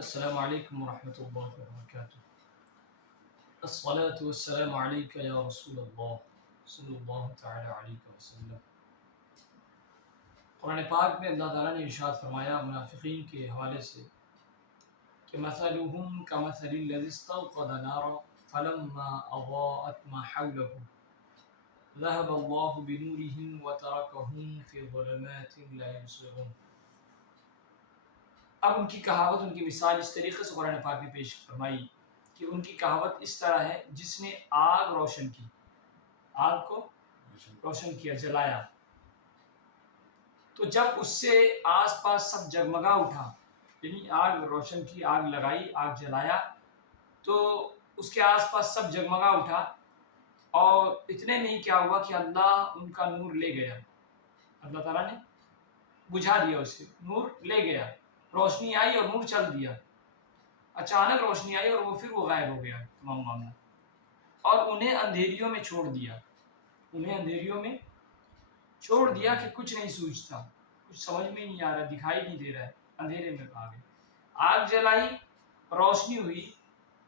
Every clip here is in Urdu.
السلام علیکم ورحمۃ اللہ وبرکاتہ۔ الصلاة والسلام علیک یا رسول اللہ صلی اللہ تعالی علیہ وسلم۔ قرآن پاک میں اللہ تعالیٰ نے ارشاد فرمایا منافقین کے حوالے سے کہ مثلهم كمثل الذي استوقد نارا فلما أضاءت ما حوله ذهب الله بنورهم وتركهم في ظلمات لا يبصرون۔ اب ان کی کہاوت، ان کی مثال اس طریقے سے قرآن پاک میں پیش فرمائی کہ ان کی کہاوت اس طرح ہے جس نے آگ روشن کی، آگ کو روشن کیا، جلایا، تو جب اس سے آس پاس سب جگمگا اٹھا، یعنی آگ روشن کی، آگ لگائی، آگ جلایا، تو اس کے آس پاس سب جگمگا اٹھا، اور اتنے میں ہی کیا ہوا کہ اللہ ان کا نور لے گیا، اللہ تعالیٰ نے بجھا دیا، اسے نور لے گیا، روشنی آئی اور نور چل دیا، اچانک روشنی آئی اور پھر وہ غائب ہو گیا تمام معاملہ، اور انہیں اندھیریوں میں چھوڑ دیا، انہیں اندھیریوں میں چھوڑ دیا کہ کچھ نہیں سوچتا، کچھ سمجھ میں نہیں آ رہا، دکھائی نہیں دے رہا ہے، اندھیرے میں آ گئے۔ آگ جلائی، روشنی ہوئی،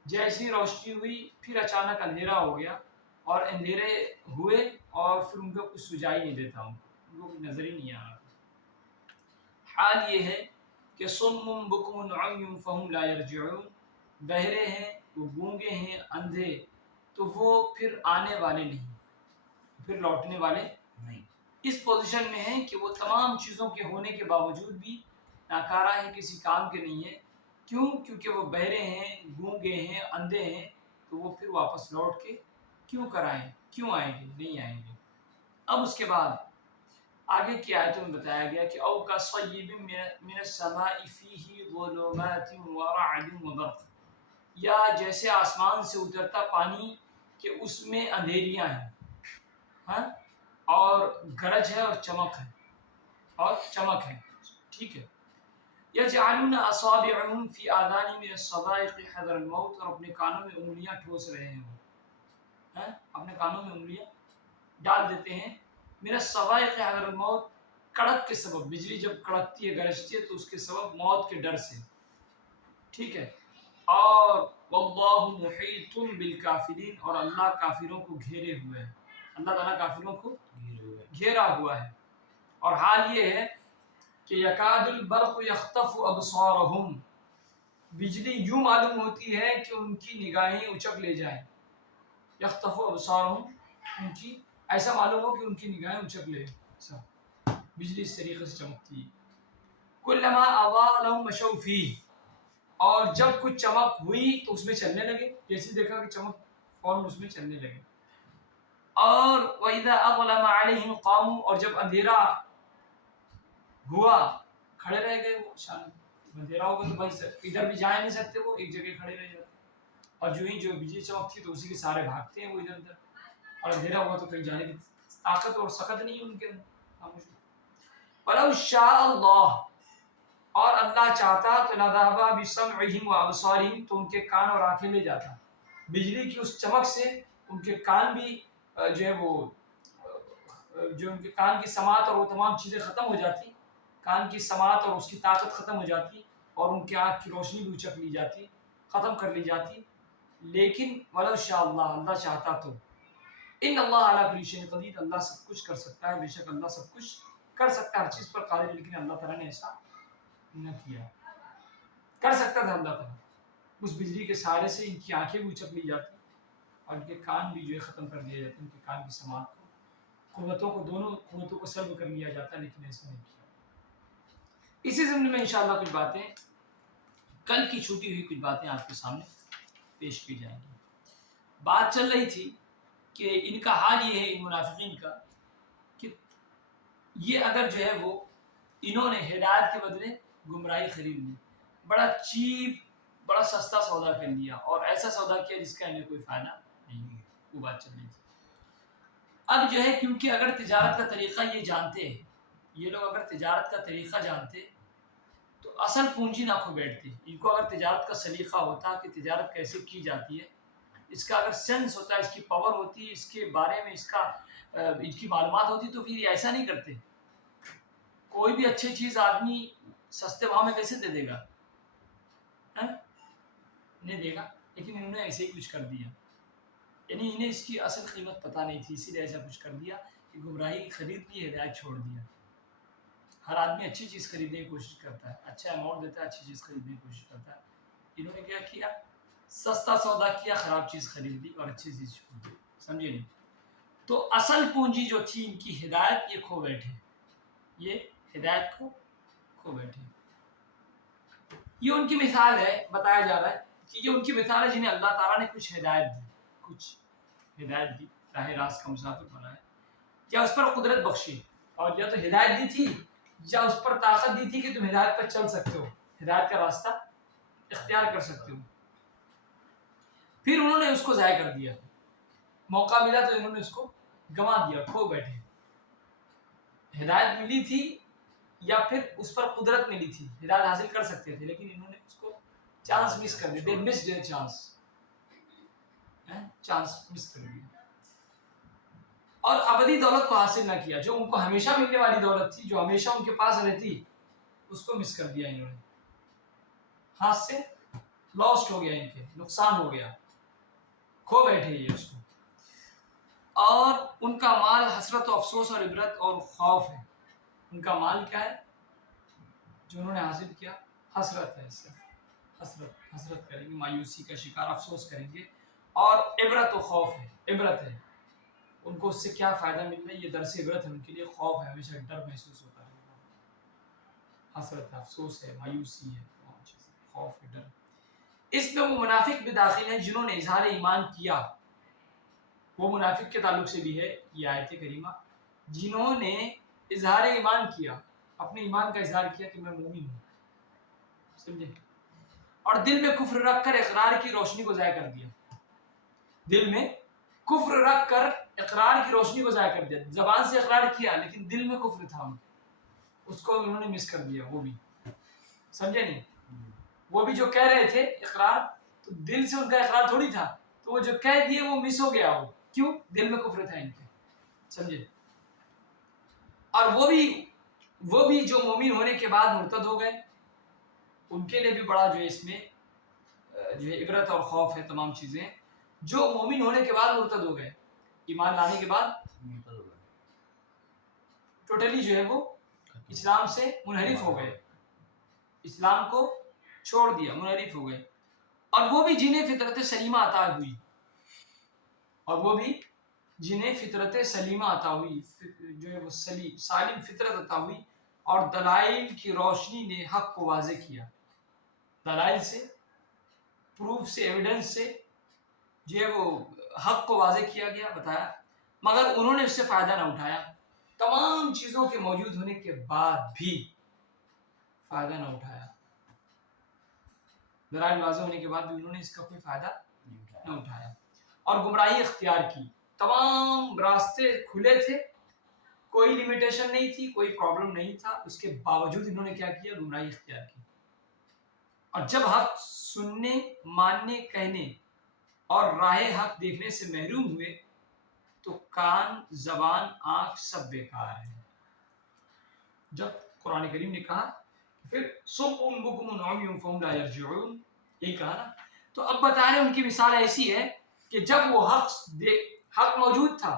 جیسی روشنی ہوئی پھر اچانک اندھیرا ہو گیا، اور اندھیرے ہوئے اور پھر ان کو کچھ سجائی نہیں دیتا، ان کو کچھ نظر ہی نہیں آ رہا۔ حال یہ ہے کہ صم بکم عمی فہم لا یرجعون، بہرے ہیں، وہ گونگے ہیں، اندھے، تو وہ پھر آنے والے نہیں، پھر لوٹنے والے نہیں، اس پوزیشن میں ہیں کہ وہ تمام چیزوں کے ہونے کے باوجود بھی ناکارہ ہے، کسی کام کے نہیں ہے۔ کیوں؟ کیونکہ وہ بہرے ہیں، گونگے ہیں، اندھے ہیں، تو وہ پھر واپس لوٹ کے کیوں کرائیں، کیوں آئیں گے، نہیں آئیں گے۔ اب اس کے بعد آگے کی آیتوں میں بتایا گیا کہ او کصیب من السماء فیہ ظلمات ورعد وبرق، یا جیسے آسمان سے اترتا پانی کہ اس میں اندھیریاں ہیں، ہاں، اور گرج ہے اور چمک ہے، ٹھیک ہے۔ یجعلون اصابعهم فی آذانہم من الصواعق حذر الموت، اور اپنے کانوں میں انگلیاں ٹھوس رہے ہیں، وہ اپنے کانوں میں انگلیاں ڈال دیتے ہیں، من الصواعق حذر الموت، کڑک کے سبب، بجلی جب کڑکتی ہے، گرجتی ہے تو اس کے سبب موت کے ڈر سے، ٹھیک ہے۔ اور واللہ محیط بالکافرین، اور اللہ کافروں کو گھیرے ہوئے ہے، اللہ تعالیٰ کافروں کو گھیرا ہوا ہے۔ اور حال یہ ہے کہ یکاد البرق یخطف ابصارہم، بجلی یوں معلوم ہوتی ہے کہ ان کی نگاہیں اچک لے جائیں، یخطف ابصارہم، ان کی ایسا معلوم ہو کہ ان کی نگاہیں اچک لے، بجلی اس طریقے سے چمکتی ہے۔ کلما اضاء لهم مشوا فیہ، اور جب کچھ چمک ہوئی تو اس میں چلنے لگے، جیسے دیکھا کہ چمک، فوراً اس میں چلنے لگے۔ اور وَإِذَا أَظْلَمَ عَلَيْهِمْ قَامُوا، اور جب اندھیرا ہوا کھڑے رہ گئے، وہ شان اندھیرا ہوگا تو بھائی ادھر بھی جا نہیں سکتے، وہ ایک جگہ کھڑے رہ جاتے، اور جو ہی جو بجلی چمکتی تو اسی کے سارے بھاگتے ہیں وہ ادھر ادھر، اور اندھیرا ہوا تو کہیں جانے کی طاقت اور سخت نہیں ان کے اندر۔ وَلَوْ شَاءَ اللَّهُ، اور اللہ چاہتا تو لَذَهَبَ بِسَمْعِهِمْ وَأَبْصَارِهِمْ، تو ان کے کان اور آنکھیں لے جاتا، بجلی کی اس چمک سے ان کے کان بھی جو ہے وہ جو ان کے کان کی سماعت اور وہ تمام چیزیں ختم ہو جاتی، کان کی سماعت اور اس کی طاقت ختم ہو جاتی، اور ان کی آنکھ کی روشنی بھی اچک لی جاتی، ختم کر لی جاتی۔ لیکن وَلَوْ شَاءَ اللَّهُ، اللہ چاہتا تو، ان اللہ علی کل شیء قدیر، اللہ سب کچھ کر سکتا ہے، بے شک اللہ سب کچھ کر سکتا ہے، ہر چیز پر قادر ہے، لیکن اللہ تعالیٰ نے ایسا نہ کیا۔ کر سکتا تھا اللہ تعالیٰ، اس بجلی کے سہارے سے ان کی آنکھیں بھی اچک لی جاتی، اور ان کے کان بھی جو ہے ختم کر دیے جاتے، ان کے کان کی سماعت کو، قوتوں کو، دونوں قوتوں کو سلب کر لیا جاتا، لیکن ایسا نہیں کیا۔ اسی ضمن میں انشاءاللہ کچھ باتیں، کل کی چھوٹی ہوئی کچھ باتیں آپ کے سامنے پیش کی جائیں گی۔ بات چل رہی تھی کہ ان کا حال یہ ہے، ان منافقین کا، کہ یہ اگر جو ہے وہ انہوں نے ہدایت کے بدلے گمراہی خرید لی، بڑا چیپ، بڑا سستا سودا کر لیا، اور ایسا سودا کیا جس کا انہیں کوئی فائدہ نہیں ہے، وہ بات چل رہی تھی۔ اب جو ہے کیونکہ اگر تجارت کا طریقہ یہ جانتے ہیں، یہ لوگ اگر تجارت کا طریقہ جانتے تو اصل پونجی نہ کھو بیٹھتی، ان کو اگر تجارت کا سلیقہ ہوتا کہ تجارت کیسے کی جاتی ہے، اس کا اگر سینس ہوتا، اس کی پاور ہوتی، اس کے بارے میں ان کی معلومات ہوتی، تو پھر یہ ایسا نہیں کرتے۔ کوئی بھی اچھی چیز آدمی سستے بھاؤ میں کیسے دے دے گا؟ نہیں دے گا، لیکن انہوں نے ایسے ہی کچھ کر دیا، یعنی انہیں اس کی اصل قیمت پتہ نہیں تھی، اسی لیے ایسا کچھ کر دیا کہ گمراہی خرید لی، ہدایت چھوڑ دیا۔ ہر آدمی اچھی چیز خریدنے کی کوشش کرتا ہے، اچھا اماؤنٹ دیتا ہے، اچھی چیز خریدنے کی کوشش کرتا ہے، انہوں نے کیا کیا، سستا سودا کیا، خراب چیز خرید لی اور اچھی چیز چھوڑ دی، سمجھے نہیں؟ تو اصل پونجی جو تھی ان کی ہدایت، یہ کھو بیٹھے، یہ ہدایت کو کھو بیٹھے۔ یہ ان کی مثال ہے، بتایا جا رہا ہے کہ یہ ان کی مثال ہے جنہیں اللہ تعالیٰ نے کچھ ہدایت دی، کچھ ہدایت دی، راہ راست کا مسافر بنایا، یا اس پر قدرت بخشی، اور یا تو ہدایت دی تھی یا اس پر طاقت دی تھی کہ تم ہدایت پر چل سکتے ہو، ہدایت کا راستہ اختیار کر سکتے ہو، پھر انہوں نے اس کو ضائع کر دیا، موقع ملا تو انہوں نے اس کو گنوا دیا، کھو بیٹھے۔ ہدایت ملی تھی یا پھر اس پر قدرت ملی تھی، ہدایت حاصل کر سکتے تھے، لیکن انہوں نے اس کو چانس مس کر دیا، they missed their chance، chance miss کر دیا، اور ابدی دولت کو حاصل نہ کیا، جو ان کو ہمیشہ ملنے والی دولت تھی، جو ہمیشہ ان کے پاس رہتی، اس کو مس کر دیا انہوں نے، ہاتھ سے لاسٹ ہو گیا، ان کے نقصان ہو گیا، کھو بیٹھے یہ اس کو، اور ان کا مال حسرت و افسوس اور عبرت اور خوف ہے۔ ان کا مال کیا ہے جو انہوں نے حاصل کیا؟ حسرت ہے، حسرت کریں گے، مایوسی کا شکار، افسوس کریں گے، اور عبرت و خوف ہے، عبرت ہے، ان کو اس سے کیا فائدہ مل رہا ہے، یہ درس عبرت ہے ان کے لیے، خوف ہے، ہمیشہ ڈر محسوس ہوتا ہے، حسرت ہے، افسوس ہے، مایوسی ہے، تمام چیزیں، خوف ہے، ڈر۔ اس میں وہ منافق بھی داخل ہیں جنہوں نے اظہار ایمان کیا، وہ منافق کے تعلق سے بھی ہے یہ آیت کریمہ، جنہوں نے اظہار ایمان کیا، اپنے ایمان کا اظہار کیا کہ میں مومن ہوں، سمجھے، اور دل میں کفر رکھ کر اقرار کی روشنی کو ضائع کر دیا، دل میں کفر رکھ کر اقرار کی روشنی کو ضائع کر دیا، زبان سے اقرار کیا لیکن دل میں کفر تھا ان کے، اس کو انہوں نے مس کر دیا، وہ بھی، سمجھے نہیں؟ وہ بھی جو کہہ رہے تھے اقرار، تو دل سے ان کا اقرار تھوڑی تھا، تو وہ جو کہہ دیے وہ مس ہو گیا، وہ کیوں؟ دل میں کفر تھا ان کے، سمجھے، اور وہ بھی جو مومن ہونے کے بعد مرتد ہو گئے، ان کے لیے بھی بڑا جو ہے اس میں جو ہے عبرت اور خوف ہے، تمام چیزیں، جو مومن ہونے کے بعد مرتد ہو گئے، ایمان لانے کے بعد ٹوٹلی جو ہے وہ اسلام سے منحرف ہو گئے، اسلام کو چھوڑ دیا، منحرف ہو گئے، اور وہ بھی جنہیں فطرت سلیمہ عطا ہوئی، اور وہ بھی جنہیں فطرت سلیمہ عطا ہوئی، جو ہے وہ سالم فطرت عطا ہوئی، اور دلائل کی روشنی نے حق کو واضح کیا، دلائل سے، پروف سے، ایویڈنس سے جو ہے وہ حق کو واضح کیا گیا، بتایا، مگر انہوں نے اس سے فائدہ نہ اٹھایا، تمام چیزوں کے موجود ہونے کے بعد بھی فائدہ نہ اٹھایا، دلائل واضح ہونے کے بعد بھی انہوں نے اس کا کوئی فائدہ نہ اٹھایا، اور گمراہی اختیار کی، تمام راستے کھلے تھے، کوئی لیمیٹیشن نہیں تھی، کوئی پرابلم نہیں تھا، اس کے باوجود انہوں نے کیا کیا؟ گمراہی اختیار کی، اور جب حق سننے، ماننے، کہنے اور راہ حق دیکھنے سے محروم ہوئے تو کان، زبان، آنکھ سب بیکار ہے۔ جب قرآن کریم نے کہا پھر صم بکم عمی فہم لا یرجعون، یہی کہا نا، تو اب بتا رہے ان کی مثال ایسی ہے کہ جب وہ حق موجود تھا،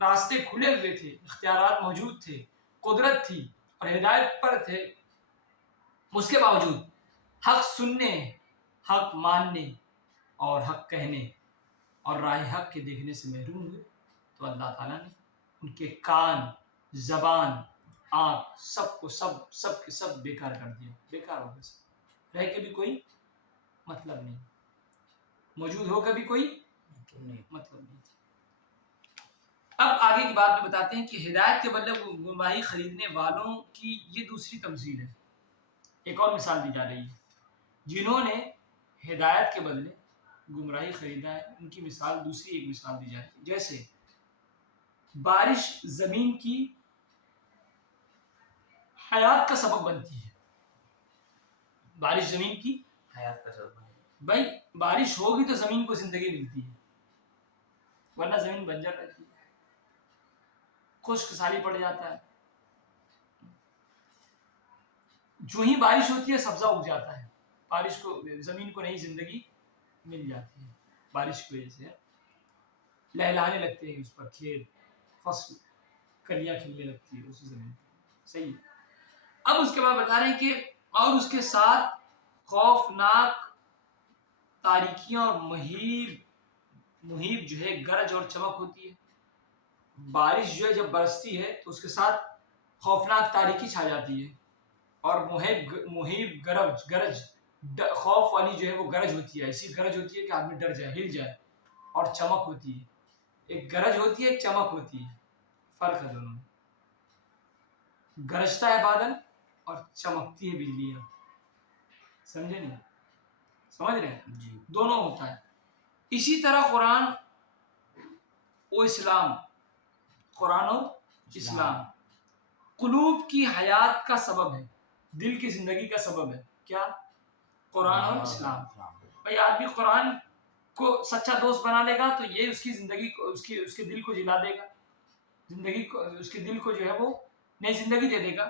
راستے کھلے ہوئے تھے، اختیارات موجود تھے، قدرت تھی اور ہدایت پر تھے، اس کے باوجود حق سننے، حق ماننے اور حق کہنے اور راہ حق کے دیکھنے سے محروم ہوئے تو اللہ تعالیٰ نے ان کے کان، زبان، آنکھ سب کو سب کے سب بیکار کر دیا، بیکار ہو گئے، سب رہ کے بھی کوئی مطلب نہیں، موجود ہو کبھی کوئی مطلب نہیں۔ اب آگے کی بات میں بتاتے ہیں کہ ہدایت کے بدلے گمراہی خریدنے والوں کی یہ دوسری تمثیل ہے، ایک اور مثال دی جا رہی ہے، جنہوں نے ہدایت کے بدلے گمراہی خریدا ہے، ان کی مثال دوسری ایک مثال دی جا رہی ہے، جیسے بارش زمین کی حیات کا سبب بنتی ہے، بارش زمین کی حیات کا سبب ہے، بھائی بارش ہوگی تو زمین کو زندگی ملتی ہے، ورنہ زمین بنجر رہتی ہے، خشک سالی پڑ جاتا ہے، جو ہی بارش ہوتی ہے سبزہ اگ جاتا ہے، بارش کو زمین کو نئی زندگی مل جاتی ہے، بارش کی وجہ سے لہلانے لگتے ہیں اس پر کھیت، فصل، کلیاں کھلنے لگتی ہے اسی زمین پر. صحیح ہے. اب اس کے بعد بتا رہے ہیں کہ اور اس کے ساتھ خوفناک تاریکیاں اور مہیب جو ہے گرج اور چمک ہوتی ہے. بارش جو ہے جب برستی ہے تو اس کے ساتھ خوفناک تاریکی چھا جاتی ہے، اور مہیب گرج خوف والی جو ہے وہ گرج ہوتی ہے، ایسی گرج ہوتی ہے کہ آدمی ڈر جائے، ہل جائے. اور چمک ہوتی ہے، ایک گرج ہوتی ہے ایک چمک ہوتی ہے، فرق ہے دونوں میں. گرجتا ہے بادل اور چمکتی ہے بجلیاں. سمجھے نہیں؟ سمجھ رہے ہیں؟ جی دونوں ہوتا ہے. اسی طرح قرآن و اسلام، قرآن و اسلام قلوب کی حیات کا سبب ہے، دل کی زندگی کا سبب ہے. کیا؟ قرآن اور اسلام. بھائی آدمی قرآن کو سچا دوست بنا لے گا تو یہ اس کی زندگی کو، اس کے دل کو جلا دے گا، زندگی کو، اس کے دل کو جو ہے وہ نئی زندگی دے دے گا.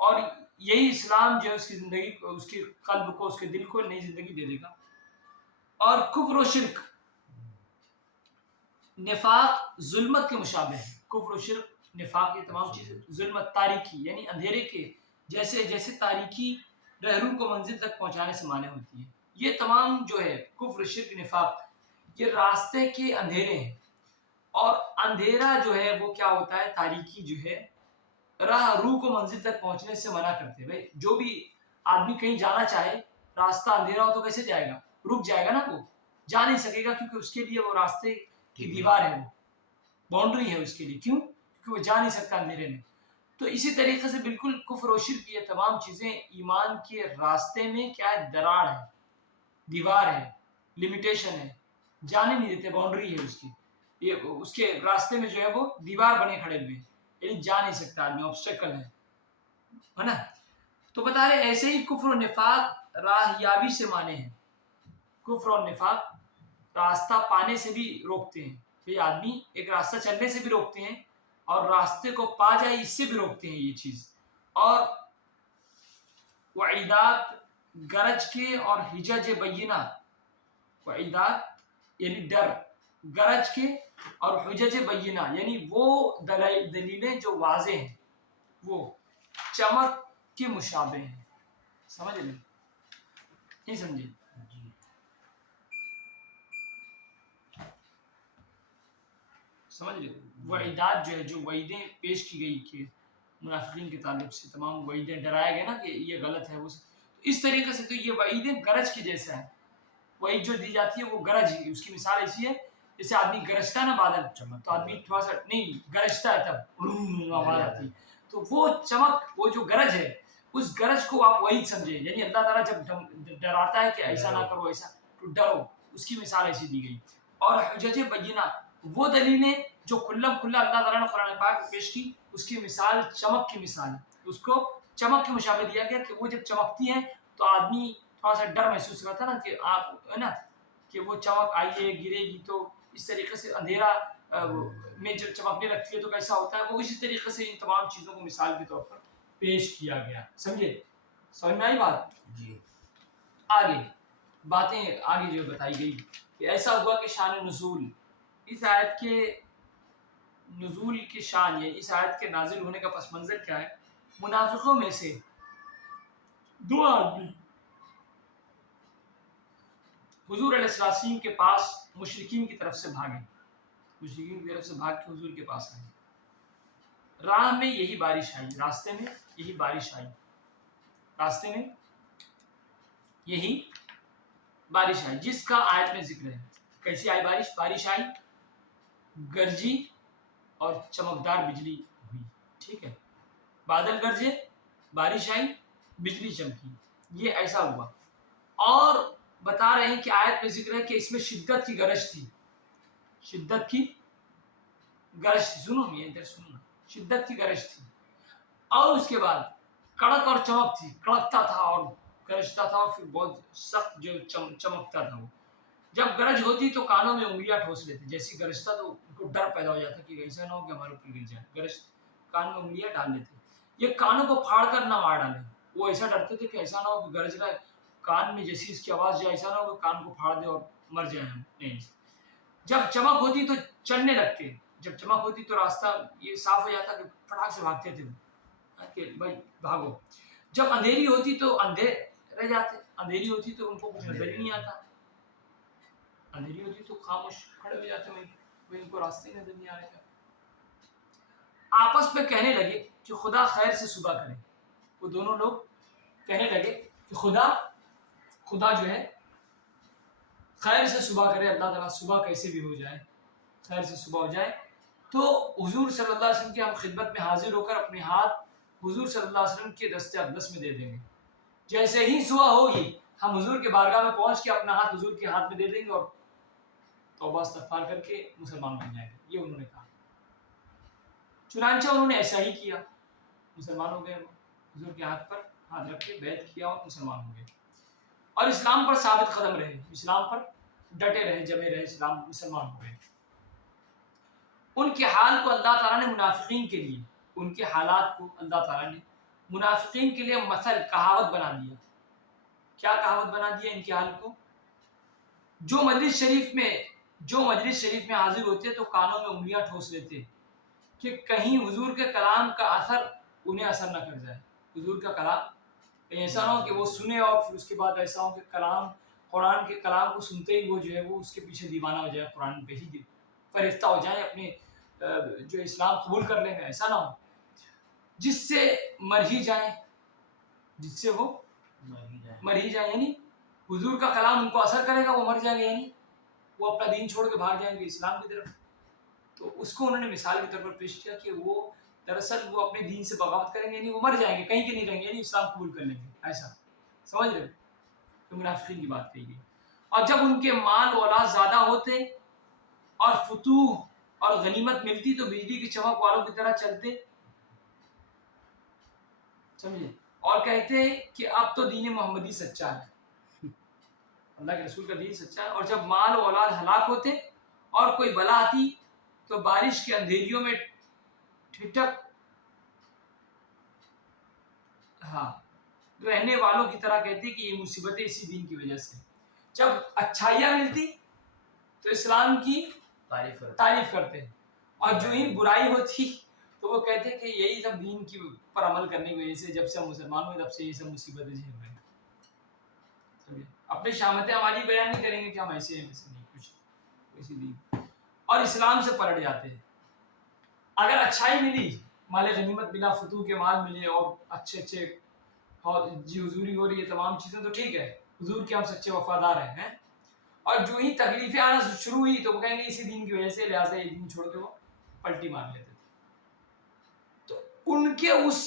اور یہی اسلام جو ہے اس کی زندگی کو، اس کے قلب کو، اس کے دل کو نئی زندگی دے دے گا. اور کفر و شرک، نفاق ظلمت کے مشابہ ہے. کفر و شرک، نفاق، یہ تمام چیزیں ظلمت، تاریکی یعنی اندھیرے کے جیسے تاریکی رہرو کو منزل تک پہنچانے سے مانع ہوتی ہے. یہ تمام جو ہے کفر، شرک، نفاق، یہ راستے کے اندھیرے ہیں. اور اندھیرا جو ہے وہ کیا ہوتا ہے؟ تاریکی جو ہے راہ روح کو منزل تک پہنچنے سے منع کرتے ہیں. بھائی جو بھی آدمی کہیں جانا چاہے، راستہ اندھیرا ہو تو کیسے جائے گا؟ رک جائے گا نا، وہ جا نہیں سکے گا، کیونکہ اس کے لیے وہ راستے کی دیوار ہے، وہ باؤنڈری ہے اس کے لیے. کیوں؟ کیونکہ وہ جا نہیں سکتا اندھیرے میں. تو اسی طریقے سے بالکل کفر و شرک، یہ تمام چیزیں ایمان کے راستے میں کیا ہے؟ دراڑ ہے، دیوار ہے، لمیٹیشن ہے، جانے نہیں دیتے، باؤنڈری ہے اس کی. یہ اس کے راستے میں جو ہے وہ دیوار بنے کھڑے ہوئے ہیں، یعنی جا نہیں سکتا آدمی، آبسٹیکل ہے نا. تو بتا رہے ایسے ہی کفر و نفاق راہ یابی سے مانے ہیں. کفر اور نفاق راستہ پانے سے بھی روکتے ہیں. یہ آدمی ایک راستہ چلنے سے بھی روکتے ہیں، اور راستے کو پا جائے اس سے بھی روکتے ہیں یہ چیز. اور وعیدات، گرج کے اور حجج بینہ، وعیدات یعنی ڈر، گرج کے اور حجج بینہ یعنی وہ دلیلیں جو واضح ہیں، وہ چمک کے مشابہ ہیں. سمجھ لیں؟ نہیں سمجھے؟ جی سمجھ لیں؟ وعیدات جو ہے، جو وعیدیں پیش کی گئی کہ منافقین کے تعلق سے تمام وعیدیں ڈرایا گیا نا کہ یہ غلط ہے، وہ اس طریقے سے. تو یہ وعیدیں گرج کی جیسا ہے. وعید جو دی جاتی ہے وہ گرج ہے. اس کی مثال ایسی ہے جیسے آدمی گرجتا ہے نا بادل، تو آدمی تھوڑا سا نہیں گرجتا ہے تب آواز آتی ہے. تو وہ چمک، وہ جو گرج ہے، اس گرج کو آپ وعید سمجھے. یعنی اللہ تعالیٰ جب ڈراتا ہے کہ ایسا نہ کرو، ایسا، تو ڈرو، اس کی مثال ایسی دی گئی. اور حجج بینہ، وہ دلیلیں جو کھلا اللہ تعالیٰ نے قرآن پاک میں پیش کی، اس کی مثال چمک کی مثال ہے. اس کو چمک کے مشابہ دیا گیا کہ وہ جب چمکتی ہیں تو آدمی تھوڑا سا ڈر محسوس کرتا ہے نا، کہ آپ ہے نا کہ وہ چمک آئی ہے، گرے گی. تو اس طریقے سے اندھیرا میں جب چمکنے لگتی ہے تو کیسا ہوتا ہے، وہ اسی طریقے سے ان تمام چیزوں کو مثال کے طور پر پیش کیا گیا. سمجھے؟ سمجھ میں آئی بات؟ جی آگے باتیں آگے جو بتائی گئی کہ ایسا ہوا کہ شان نزول، اس آیت کے نزول کی شان، یعنی اس آیت کے نازل ہونے کا پس منظر کیا ہے؟ منافقوں میں سے دو آدمی حضور علیہ السلام کے پاس مشرکین کی طرف سے بھاگے، مشرکین کی طرف سے بھاگ کے حضور کے پاس آئے. راہ میں یہی بارش آئی، راستے میں یہی بارش آئی، راستے میں یہی بارش آئی جس کا آیت میں ذکر ہے. کیسی آئی بارش؟ بارش آئی، گرجی اور چمکدار بجلی ہوئی. ٹھیک ہے، بادل گرجے، بارش آئی، بجلی چمکی، یہ ایسا ہوا. اور بتا رہے ہیں کہ آیت میں ذکر ہے کہ اس میں شدت کی گرج تھی، شدت کی گرج تھی. سنو ادھر سنو، شدت کی گرج تھی. اور اس کے بعد کڑک اور چمک تھی، کڑکتا تھا اور گرجتا تھا، اور پھر بہت سخت جو چمکتا تھا. وہ جب گرج ہوتی تو کانوں میں انگلیاں ٹھوس لیتے، جیسی گرجتا تو ان کو ڈر پیدا ہو جاتا کہ ایسا نہ ہو کہ ہمارے اوپر گر جائے. گرج کان میں انگلیاں ڈال لیتے، یہ کانوں کو پھاڑ کر نہ مار ڈالے. وہ ایسا ڈرتے تھے کہ ایسا نہ ہو کہ گرج رہا ہے، کان میں جیسی اس کی آواز جائے ایسا نہ ہو کہ کان کو پھاڑ دے اور مر جائیں ہم. نہیں. جب چمک ہوتی تو چلنے لگتے, جب چمک ہوتی تو راستہ یہ صاف ہو جاتا کہ پھٹاک سے بھاگتے تھے کہ بھائی بھاگو. جب اندھیری ہوتی تو اندھے رہ جاتے, اندھیری ہوتی تو ان کو کچھ نظر ہی نہیں آتا, اندھیری ہوتی تو خاموش کھڑے ہو جاتے, وہیں ان کو راستے نظر نہیں آ رہے تھے. آپس میں کہنے لگے کہ خدا خیر سے صبح کرے. وہ دونوں لوگ کہنے لگے کہ خدا جو ہے خیر سے صبح کرے, اللہ تعالیٰ صبح کیسے بھی ہو جائے, خیر سے صبح ہو جائے. تو حضور صلی اللہ علیہ وسلم کی ہم خدمت میں حاضر ہو کر اپنے ہاتھ حضور صلی اللہ علیہ وسلم کے دست اقدس میں دے دیں گے. جیسے ہی صبح ہوگی ہم حضور کے بارگاہ میں پہنچ کے اپنا ہاتھ حضور کے ہاتھ میں دے دیں گے اور توبہ استغفار کر کے مسلمان بن جائیں گے. یہ انہوں نے کہا. چنانچہ انہوں نے ایسا ہی کیا, مسلمان ہو گئے, حضور کے ہاتھ پر ہاتھ رکھ کے بیعت کیا اور مسلمان ہو گئے, اور اسلام پر ثابت قدم رہے, اسلام پر ڈٹے رہے, جمے رہے, اسلام مسلمان ہو گئے. ان کے حال کو اللہ تعالیٰ نے منافقین کے لیے, ان کے حالات کو اللہ تعالیٰ نے منافقین کے لیے مثل کہاوت بنا دیا. کیا کہاوت بنا دیا ان کے حال کو؟ جو مجلس شریف میں حاضر ہوتے تو کانوں میں انگلیاں ٹھوس لیتے کہ کہیں حضور کے کلام کا اثر انہیں اثر نہ کر جائے. حضور کا کلام کہیں ایسا نہ ہو کہ وہ سنے اور پھر اس کے بعد ایسا ہو کہ قرآن کے کلام کو سنتے ہی وہ جو ہے وہ اس کے پیچھے دیوانہ ہو جائے, قرآن پہ ہی فرفتہ ہو جائیں, اپنے جو اسلام قبول کر لیں گے. ایسا نہ ہو جس سے مر ہی جائیں, جس سے وہ مر ہی جائیں, یعنی حضور کا کلام ان کو اثر کرے گا, وہ مر جائیں گے, یعنی وہ اپنا دین چھوڑ کے بھاگ جائیں گے اسلام کی طرف. تو اس کو انہوں نے مثال کے طور پر پیش کیا کہ وہ دراصل وہ اپنے دین سے بغاوت کریں گے, یعنی وہ مر جائیں گے, کہیں کے نہیں رہیں گے, یعنی اسلام قبول کر لیں گے. ایسا سمجھ رہے ہو, تو منافقین کی بات کہی گئی. اور جب ان کے مال و اولاد زیادہ ہوتے اور فتوح اور غنیمت ملتی تو بجلی کی چمک والوں کی طرح چلتے, سمجھے, اور کہتے کہ اب تو دین محمدی سچا ہے, اللہ کے رسول کا دین سچا ہے. اور جب مال و اولاد ہلاک ہوتے اور کوئی بلا آتی تو بارش کے اندھیریوں میں ٹھٹک رہنے والوں کی طرح کہتے کہ یہ مصیبتیں اسی دین کی وجہ سے. جب اچھائیاں ملتی تو اسلام کی تعریف کرتے, اور جو ہی برائی ہوتی تو وہ کہتے کہ یہی سب دین کی پر عمل کرنے کی وجہ سے, جب سے ہم مسلمان ہوئے تب سے یہ سب مصیبتیں جھیل رہے ہیں. اپنی شامتیں ہماری بیان نہیں کریں گے کہ ہم ایسے ہیں, ویسے نہیں, کچھ اسی دین, اور اسلام سے پلٹ جاتے ہیں. اگر اچھائی ملی, مال غنیمت ملا, فتوح کے مال ملے اور اچھے جی حضوری ہو رہی ہے, تمام چیزیں تو ٹھیک ہے, حضور کے ہم سچے وفادار ہیں. اور جو ہی تکلیفیں آنا شروع ہوئی تو وہ کہیں گے اسی دین کی وجہ سے, لہٰذا یہ دین چھوڑ کے وہ پلٹی مار لیتے تھے. تو ان کے اس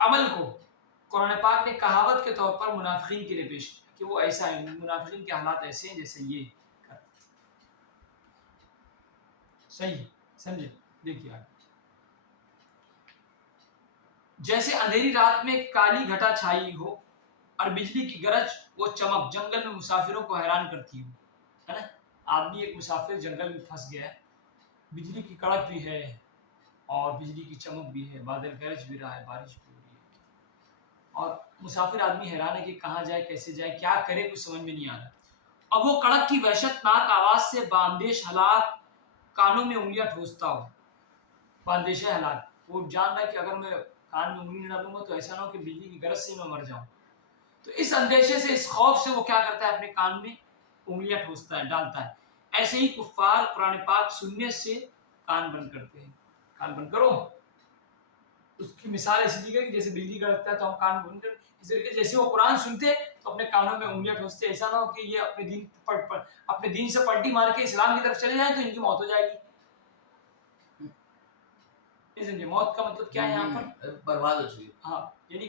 عمل کو قرآن پاک نے کہاوت کے طور پر منافقین کے لیے پیش کیا کہ وہ ایسا ہے, منافقین کے حالات ایسے ہیں جیسے یہ کرتے. صحیح سمجھے, دیکھیے آگے. جیسے اندھیری رات میں کالی گھٹا چھائی ہو اور بجلی کی گرج وہ چمک جنگل میں مسافروں کو حیران کرتی ہو, ہے نا. آدمی ایک مسافر جنگل میں پھنس گیا ہے, بجلی کی کڑک بھی ہے اور بجلی کی چمک بھی ہے, بادل گرج بھی رہا ہے, بارش بھی ہو رہی ہے, اور مسافر آدمی حیران ہے کہ کہاں جائے, کیسے جائے, کیا کرے, کچھ سمجھ میں نہیں آ رہا. اب وہ کڑک کی وحشت ناک آواز سے باندیش ہلاک کانوں میں انگلیاں ٹھوستا ہو, باندیش ہلاک, وہ جان رہا ہے کہ اگر میں کان میں انگلی نہ ڈالوں گا تو ایسا نہ ہو کہ بجلی کی گرج سے میں مر جاؤں. تو اس اندیشے سے, اس خوف سے وہ کیا کرتا ہے, اپنے کان میں انگلیاں ٹھوستا ہے, ڈالتا ہے. ایسے ہی کفار قرآن پاک سننے سے کان بند کرتے ہیں. کان بند کرو, اس کی مثال ایسی دی گئی کہ جیسے بجلی کڑکتا ہے تو ہم کان بند کر, اس طریقے جیسے وہ قرآن سنتے تو اپنے کانوں میں انگلیاں ٹھوستے. ایسا نہ ہو کہ یہ اپنے دین سے پلٹی مار کے اسلام کی طرف چلے جائیں تو ان کی موت ہو جائے گی. موت کا مطلب کیا ہے یہاں پر, برباد ہو چکی, ہاں, یعنی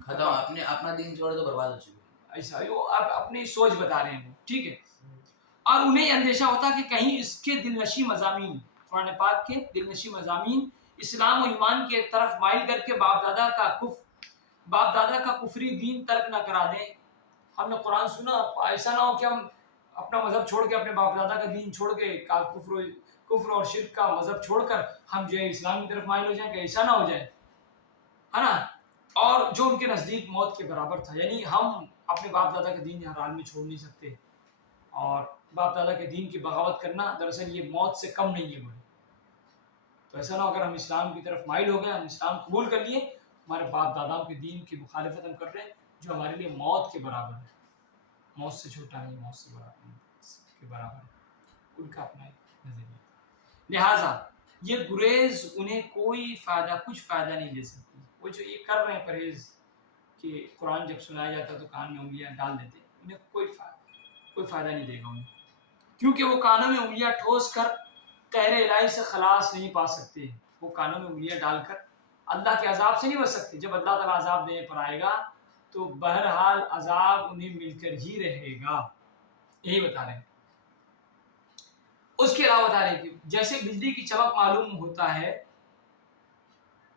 ختم, اپنا دین چھوڑ تو برباد ہو چکی. ایسا وہ اپنی سوچ بتا رہے ہیں وہ, ٹھیک ہے. اور انہیں یہ اندیشہ ہوتا کہ کہیں اس کے دلنشی مضامین, قرآن پاک کے دلنشی مضامین اسلام و ایمان کے طرف مائل کر کے باپ دادا کا کفری دین ترک نہ کرا دیں. ہم نے قرآن سنا, ایسا نہ ہو کہ ہم اپنا مذہب چھوڑ کے, اپنے باپ دادا کا دین چھوڑ کے, کفر اور شرک کا مذہب چھوڑ کر ہم جو ہے اسلام کی طرف مائل ہو جائیں, کہ ایسا نہ ہو جائے, ہے نا. اور جو ان کے نزدیک موت کے برابر تھا. یعنی ہم اپنے باپ دادا کے دین ہر حال میں چھوڑ نہیں سکتے, اور باپ دادا کے دین کی بغاوت کرنا دراصل یہ موت سے کم نہیں ہے بولے. تو ایسا نہ ہو اگر ہم اسلام کی طرف مائل ہو گئے, ہم اسلام قبول کر لیے, ہمارے باپ داداؤں کے دین کی مخالفت ہم کر رہے ہیں جو ہمارے لیے موت کے برابر ہے, موت سے چھوٹا نہیں, موت سے کے برابر ہے. ان کا اپنا ایک نظریہ. لہٰذا یہ گریز انہیں کوئی فائدہ, کچھ فائدہ نہیں دے سکتی. وہ جو یہ کر رہے ہیں پرہیز کہ قرآن جب سنایا جاتا ہے تو کان میں انگلیاں ڈال دیتے, انہیں کوئی فائدہ نہیں دے گا انہیں, کیونکہ وہ کانوں میں انگلیاں ٹھوس کر قہر الہی سے خلاص نہیں پا سکتے. وہ کانوں میں انگلیاں ڈال کر اللہ کے عذاب سے نہیں بچ سکتے. جب اللہ تعالیٰ عذاب دینے پر آئے گا تو بہرحال عذاب انہیں مل کر ہی رہے گا. یہی بتا رہے ہیں. اس کے علاوہ بتا رہے ہیں کہ جیسے بجلی کی چمک معلوم ہوتا ہے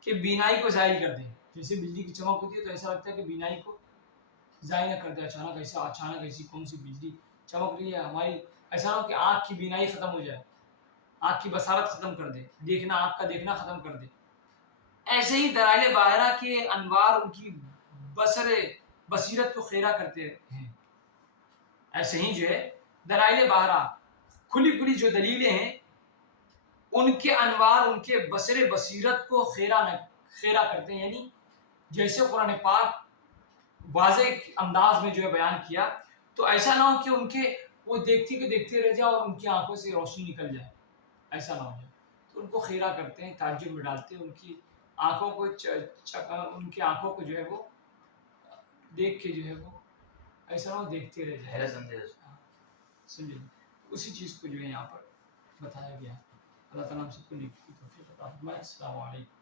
کہ بینائی کو ظاہر کر دے, جیسے بجلی کی چمک ہوتی ہے تو ایسا لگتا ہے کہ بینائی کو ظاہر نہ کر دے. اچانک ایسی کون سی بجلی چمک رہی ہے ہماری, ایسا نہ ہو کہ آنکھ کی بینائی ختم ہو جائے, آنکھ کی بصارت ختم کر دے, دیکھنا آنکھ کا دیکھنا ختم کر دے. ایسے ہی دلائل باہرہ کے انوار ان کی بصیرت کو خیرہ کرتے ہیں. ایسے ہی جو ہے دلائل باہرہ کھلی جو دلیلیں ہیں ان کے انوار ان کے بصیرت کو خیرہ کرتے ہیں. یعنی جیسے قرآن پاک واضح انداز میں جو ہے بیان کیا, تو ایسا نہ ہو کہ ان کے وہ دیکھتے رہ جائے اور ان کی آنکھوں سے روشنی نکل جائے, ایسا نہ ہو جائے. تو ان کو خیرہ کرتے ہیں, تعجب میں ڈالتے ہیں, ان کی آنکھوں کو جو ہے وہ دیکھ کے جو ہے وہ ایسا نہ ہو دیکھتے رہ جائے. سمجھے, اسی چیز کو جو ہے یہاں پر بتایا گیا. اللہ تعالیٰ ہم سب کو نیکی کی توفیق عطا فرمائے. السلام علیکم.